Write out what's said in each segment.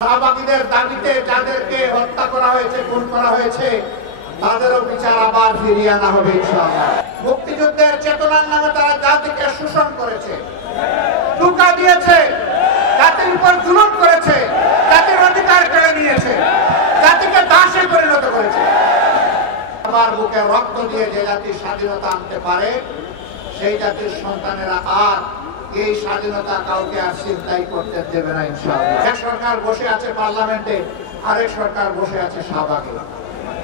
শাহবাগীদের দাবিতে যাদেরকে হত্যা করা হয়েছে, খুন করা হয়েছে, তাদেরও বিচার আবার ফিরিয়ে আনা হবে ইনশাআল্লাহ। মুক্তিযুদ্ধের চেতনার নামে তারা জাতিকে শোষণ করেছে, ধোঁকা দিয়েছে, জাতির উপর জুলুম করেছে, জাতির অধিকার কেড়ে নিয়েছে, জাতিকে দাসে পরিণত করেছে। আবার বুকে রক্ত দিয়ে যে জাতির স্বাধীনতা আনতে পারে, সেই জাতির সন্তানেরা আর এই স্বাধীনতা কাউকে আর চিন্তাই করতে দেবে না ইনশাআল্লাহ। এক সরকার বসে আছে পার্লামেন্টে, আরেক সরকার বসে আছে শাহবাগে।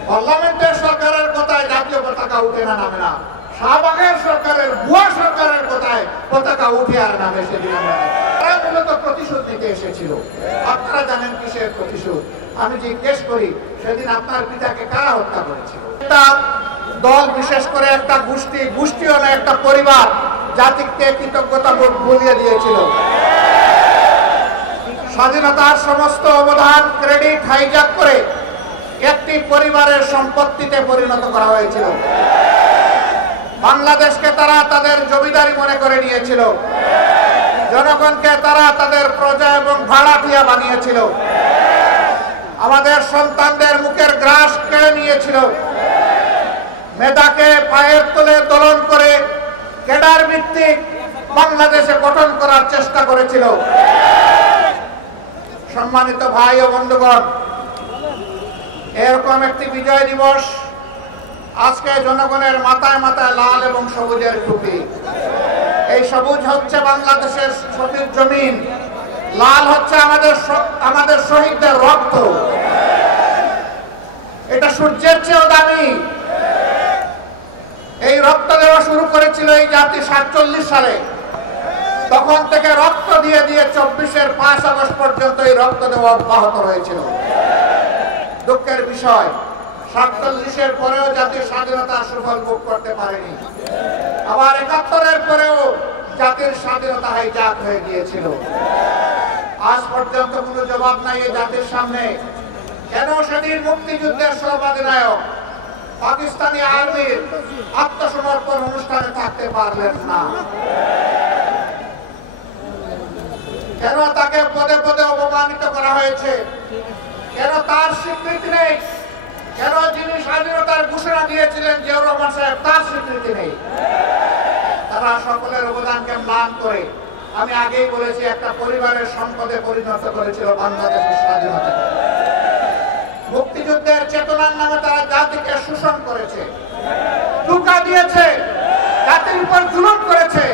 পার্লামেন্টের সরকারের কথায় জাতীয় পতাকা উঠে না, নামে না। শাহবাগের সরকারের, ভুয়া সরকারের কথায় পতাকা উঠে আর নামে সেদিন তারা মূলত প্রতিশোধ নিতে এসেছিল। আপনারা জানেন কিসের প্রতিশোধ? আমি জিজ্ঞেস করি, সেদিন আপনার পিতাকে কারা হত্যা করেছিল? একটা দল, বিশেষ করে একটা গোষ্ঠীও না, একটা পরিবার জাতিকে কৃতজ্ঞতা বোধ ভুলিয়ে দিয়েছিল। স্বাধীনতার সমস্ত অবদান, ক্রেডিট হাইজ্যাক করে একটি পরিবারের সম্পত্তিতে পরিণত করা হয়েছিল। বাংলাদেশকে তারা তাদের জমিদারি মনে করে নিয়েছিল, জনগণকে তারা তাদের প্রজা এবং ভাড়াটিয়া বানিয়েছিল, আমাদের সন্তানদের মুখের গ্রাস কেড়ে নিয়েছিল, মেধাকে পায়ের তলে দোলন করে ক্যাডার ভিত্তিক বাংলাদেশে গঠন করার চেষ্টা করেছিল। সম্মানিত ভাই ও বন্ধুগণ, এরকম একটি বিজয় দিবস আজকে জনগণের মাথায় মাথায় লাল এবং সবুজের টুপি। এই সবুজ হচ্ছে বাংলাদেশের সবুজ জমিন, লাল হচ্ছে আমাদের শহীদদের রক্ত। এটা সূর্যের চেয়েও দামি। এই রক্ত দেওয়া শুরু করেছিল এই জাতি 47 সালে। তখন থেকে রক্ত দিয়ে দিয়ে 24-এর 5 আগস্ট পর্যন্ত এই রক্ত দেওয়া অব্যাহত হয়েছিল। দুঃখের বিষয়, 47-এর পরেও জাতির স্বাধীনতার সুফল ভোগ করতে পারেনি। আবার 71-এর পরেও জাতির স্বাধীনতা হাইজ্যাক হয়ে গিয়েছিল। আজ পর্যন্ত কোনো জবাব নাই এই জাতির সামনে। কেন সেদিন মুক্তিযুদ্ধের সর্বাধিনায়ক পাকিস্তানি আর্মির আত্মসমর্পণ অনুষ্ঠানে থাকতে পারলেন না? কেন তাকে পদে পদে অপমানিত করা হয়েছে? কেন তার স্বীকৃতি নেই? কেন যিনি স্বাধীনতার ঘোষণা দিয়েছিলেন জিয়াউর রহমান সাহেব, তার স্বীকৃতি নেই? তারা সকলের অবদানকে ম্লান করে, আমি আগেই বলেছি, একটা পরিবারের সম্পদে পরিণত করেছিল বাংলাদেশের স্বাধীনতা। মুক্তিযুদ্ধের চেতনার নামে তারা জাতিকে শোষণ করেছে, ধোঁকা দিয়েছে, জাতির উপর জুলুম করেছে,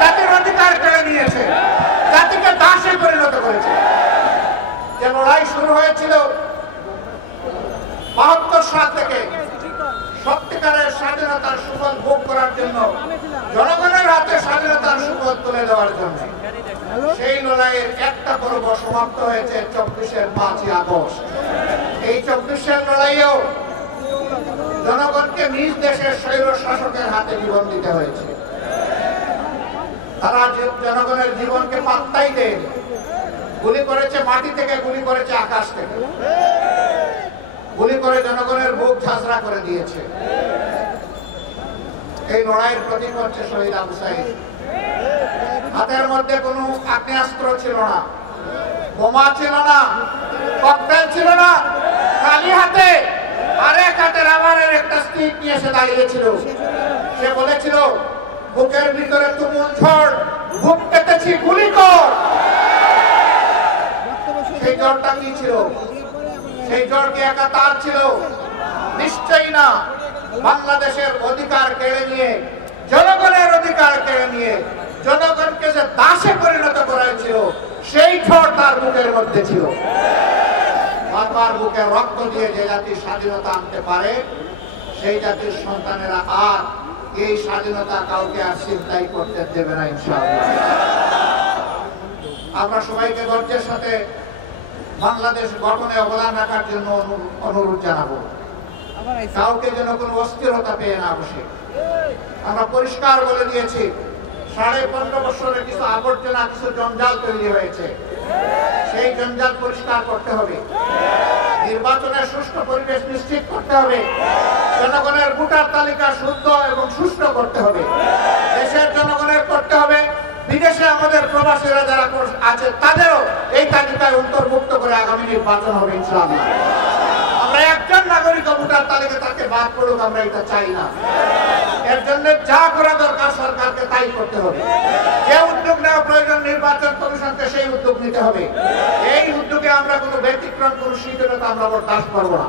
জাতির অধিকার কেড়ে নিয়েছে, জাতিকে দাসে পরিণত করেছে। যে লড়াই শুরু হয়েছিল 72 সাল থেকে সত্যিকারের স্বাধীনতার সুফল ভোগ করার জন্য, জনগণের হাতে স্বাধীনতার সুফল তুলে দেওয়ার জন্য, সেই লড়াইয়ের একটা পর্ব সমাপ্ত হয়েছে 24-এর 5 আগস্ট। এই 24-এর লড়াইয়েও জনগণকে নিজ দেশের স্বৈর শাসকের হাতে জীবন দিতে হয়েছে। তারা জনগণের জীবনকে পাত্তাই দেয়নি। গুলি করেছে মাটি থেকে, গুলি করেছে আকাশ থেকে, গুলি করে জনগণের বুক ঝাঁঝরা করে দিয়েছে। এই লড়াইয়ের প্রতীক হচ্ছে শহীদ আবু সাঈদ। হাতের মধ্যে কোনো আগ্নেয়াস্ত্র ছিল না, বোমা ছিল না, ককটেল ছিল না, খালি হাতে আরেক হাতে রাবারের একটা স্টিক নিয়ে এসে দাঁড়িয়েছিল। সে বলেছিল, বুকের ভিতরে তুমুল ঝড়, বুক পেতেছি, গুলি কর। সেই জ্বরটা কি ছিল? সেই জ্বর কি একা তার ছিল? নিশ্চয়ই না। বাংলাদেশের অধিকার কেড়ে নিয়ে, জনগণের অধিকার কেড়ে নিয়ে জনগণকে যে দাসে পরিণত করেছিল, সেই ঝড় তার বুকের মধ্যে ছিল। বারবার বুকে রক্ত দিয়ে যে জাতির স্বাধীনতা আনতে পারে, সেই জাতির সন্তানেরা আর এই স্বাধীনতা কাউকে আর চিন্তাই করতে দেবে না ইনশাআল্লাহ। আমরা সবাইকে ধৈর্যের সাথে বাংলাদেশ গঠনে অবদান রাখার জন্য অনুরোধ জানাবো। কাউকে যেন কোনো অস্থিরতা পেয়ে না বসে। আমরা পরিষ্কার বলে দিয়েছি, 15.5 বছরে কিছু আবর্জনা, কিছু জঞ্জাল তৈরি হয়েছে। সেই জঞ্জাল পরিষ্কার করতে হবে। নির্বাচনের সুষ্ঠু পরিবেশ নিশ্চিত করতে হবে। জনগণের ভোটার তালিকা শুদ্ধ এবং সুষ্ঠু করতে হবে। দেশের জনগণের করতে হবে। বিদেশে আমাদের প্রবাসীরা যারা আছে তাদেরও এই তালিকায় অন্তর্ভুক্ত করে আগামী নির্বাচন হবে ইনশাআল্লাহ। আমরা একজন নাগরিক ভোটার তালিকা তাকে বাদ পড়ুক, আমরা এটা চাই না। এর জন্য যা করা দরকার সরকারকে তাই করতে হবে। যে উদ্যোগ নেওয়া প্রয়োজন নির্বাচন কমিশনকে সেই উদ্যোগ নিতে হবে। এই উদ্যোগে আমরা কোনো ব্যতিক্রম, কোনো শিথিলতা আমরা বরদাস্ত করবো না।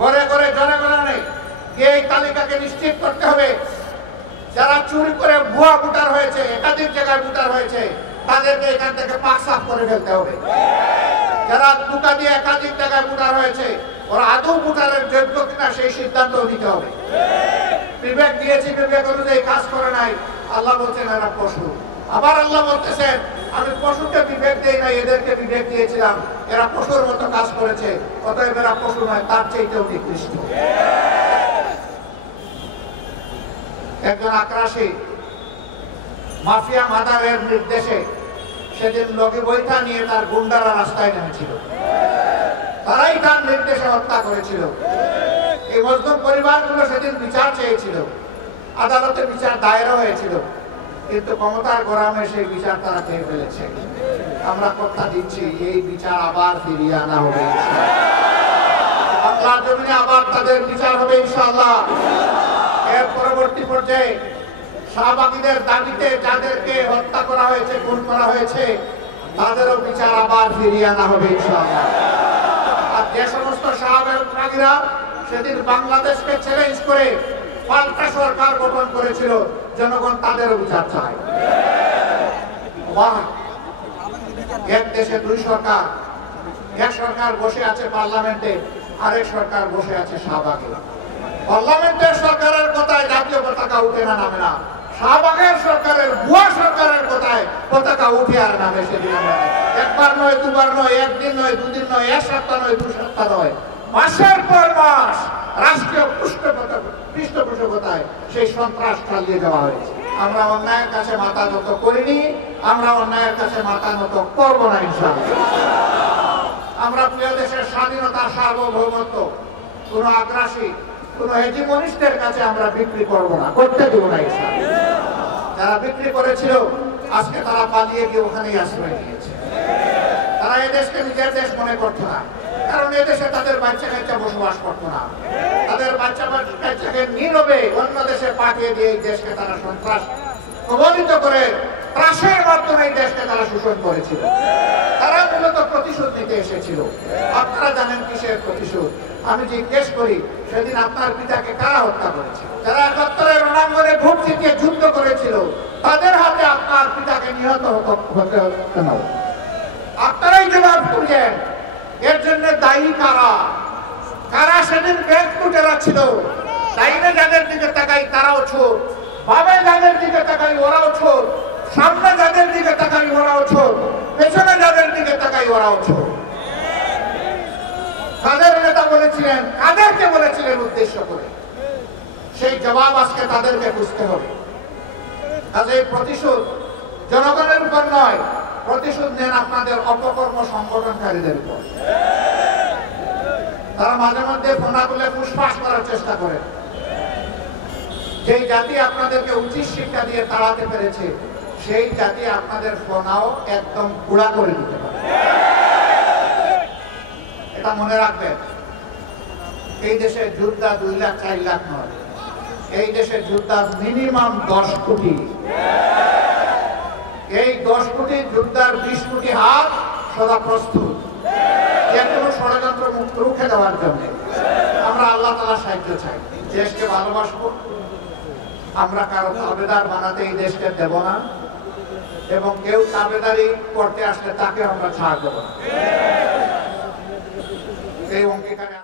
ঘরে ঘরে জনগণে এই তালিকাকে নিশ্চিত করতে হবে যারা চুরি করে ভুয়া ভোটার হয়েছে, একাধিক জায়গায় ভোটার হয়েছে, তাদেরকে এখান থেকে পাক সাফ করে ফেলতে হবে। যারা ধোঁকা দিয়ে একাধিক জায়গায় ভোটার হয়েছে, ওরা আদৌ ভোটারের যোগ্য কিনা সেই সিদ্ধান্ত নিতে হবে। বিবেক দিয়েছি, বিবেক অনুযায়ী কাজ করে নাই, আল্লাহ বলছেন এরা পশু। আবার আল্লাহ বলতেছেন আমি পশুকে বিবেক দেই নাই, এদেরকে বিবেক দিয়েছিলাম, এরা পশুর মতো কাজ করেছে, অতএব এরা পশু নয়, তার চাইতেও নিকৃষ্ট। একজন আক্রাসী মাফিয়া মাদারের নির্দেশে সেদিন লগি বৈঠা নিয়ে তার গুন্ডারা রাস্তায় নেমেছিল, তারাই তার নির্দেশে হত্যা করেছিল। এই মজলুম পরিবারগুলো সেদিন বিচার চেয়েছিল, আদালতে বিচার দায়ের হয়েছিল, কিন্তু ক্ষমতার গরমে সেই বিচার তারা খেয়ে ফেলেছে। আমরা কথা দিচ্ছি এই বিচার আবার ফিরিয়ে আনা হবে বাংলার জমিনে, আবার তাদের বিচার হবে ইনশাআল্লাহ। এর পরবর্তী পর্যায়ে শাহবাগীদের দাবিতে যাদেরকে হত্যা করা হয়েছে, খুন করা হয়েছে, তাদেরও বিচার আবার ফিরিয়ে আনা হবে ইনশাআল্লাহ। আর যে সমস্ত শাহবাগীরা সেদিন বাংলাদেশকে চ্যালেঞ্জ করে পাল্টা সরকার গঠন করেছিল, জনগণ তাদেরও বিচার চায়। এক দেশে দুই সরকার, এক সরকার বসে আছে পার্লামেন্টে, আরেক সরকার বসে আছে শাহবাগে। পার্লামেন্টের সরকারের কথায় জাতীয় পতাকা উঠে না, নামে না। শাহবাগের সরকারের, ভুয়া সরকারের কথায় পতাকা উঠে আর নামে। সেদিন একবার নয়, দুবার নয়, একদিন নয়, দুদিন নয়, এক সপ্তাহ নয়, 2 সপ্তাহ নয়, মাসের পর মাস রাষ্ট্রীয় পৃষ্ঠপোষকতায় সেই সন্ত্রাস চালিয়ে যাওয়া হয়েছে। আমরা অন্যায়ের কাছে মাথা নত করিনি, আমরা অন্যায়ের কাছে মাথা নত করব না ইনশাআল্লাহ। আমরা প্রিয় দেশের স্বাধীনতা, সার্বভৌমত্ব কোন আগ্রাসী, কোন হেজিমনিস্টের কাছে আমরা বিক্রি করব না, করতে দেব না ইনশাআল্লাহ। যারা বিক্রি করেছিল আজকে তারা পালিয়ে গিয়ে ওখানেই আশ্রয় নিয়েছে। তারা এদেশকে নিজের দেশ মনে করতো না, কারণ এদেশে তাদের বাচ্চা কাচ্চা বসবাস করতো না। তাদের বাচ্চা কাচ্চাকে নীরবে অন্য দেশে পাঠিয়ে দিয়ে এই দেশকে তারা সন্ত্রাস কবলিত করে ত্রাসের মাধ্যমে এই দেশকে তারা শোষণ করেছিল। তারা মূলত প্রতিশোধ নিতে এসেছিল। আপনারা জানেন কিসের প্রতিশোধ? আমি জিজ্ঞেস করি, সেদিন আপনার পিতাকে কারা হত্যা করেছিল? যারা ৭১-এর রণাঙ্গনে ভোট জিতিয়ে যুদ্ধ করেছিল, তাদের হাতে আপনার পিতাকে নিহত হতে কেন? আপনারাই জবাব খুঁজেন। এর জন্য দায়ী কারা? কারা সেদিন ব্যাংক লুটেরা ছিল? ডাইনে যাদের দিকে তাকাই তারাও চোর, বামে যাদের দিকে তাকাই ওরাও চোর, সামনে যাদের দিকে তাকাই ওরাও চোর, পেছনে যাদের দিকে তাকাই ওরাও চোর। কাদের নেতা বলেছিলেন, কাদেরকে বলেছিলেন উদ্দেশ্য করে? সেই জবাব আজকে তাদেরকে বুঝতে হবে। কাজে প্রতিশোধ জনগণের উপর নয়, প্রতিশোধ নেন আপনাদের অপকর্ম সংগঠনকারীদের উপর। তারা মাঝে মধ্যে ফোনা তুলে ফুসফাস করার চেষ্টা করে। যেই জাতি আপনাদেরকে উচিত শিক্ষা দিয়ে তাড়াতে পেরেছে, সেই জাতি আপনাদের ফোনাও একদম গুঁড়া করে দিতে পারে। এটা মনে রাখবেন। এই দেশে যোদ্ধা 2 লাখ 4 লাখ নয়, এই দেশের যোদ্ধা মিনিমাম 10 কোটি। এই 10 কোটি যোদ্ধার 20 কোটি হাত সদা প্রস্তুত যে কোনো ষড়যন্ত্র মুক্ত রুখে দেওয়ার জন্য। আমরা আল্লাহ তাআলার সাহায্য চাই। দেশকে ভালোবাসবো, আমরা কারো তাবেদার বানাতে এই দেশকে দেব না, এবং কেউ তাবেদারি করতে আসলে তাকে আমরা ছাড় দেব না। এই অঙ্গীকারে